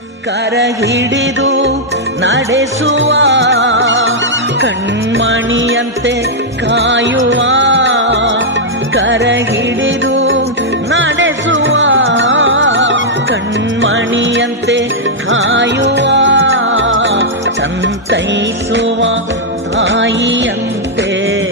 ಕರ ಹಿಡಿದು ನಡೆಸುವ ಕಣ್ಮಣಿಯಂತೆ ಕಾಯುವ ಕರಗಿಡಿದು ನಡೆಸುವ ಕಣ್ಮಣಿಯಂತೆ ಕಾಯುವ ಸಂತೈಸುವ ತಾಯಿಯಂತೆ.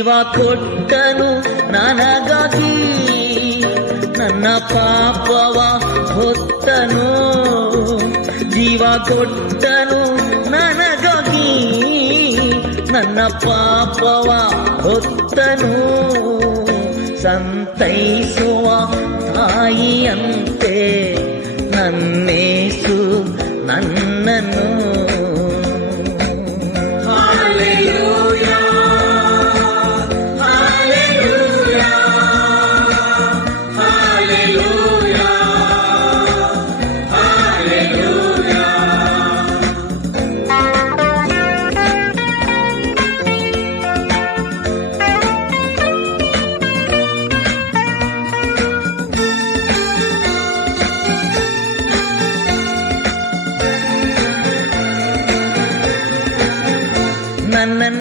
ಜೀವ ಕೊಟ್ಟನು ನನಗಾಗಿ. ನನ್ನ ಪಾಪವ ಹೊತ್ತನು. ಜೀವ ಕೊಟ್ಟನು ನನಗಾಗಿ. ನನ್ನ ಪಾಪವ ಹೊತ್ತನು. ಸಂತೈಸುವ ತಾಯಿಯಂತೆ ನನ್ನೇಸು time and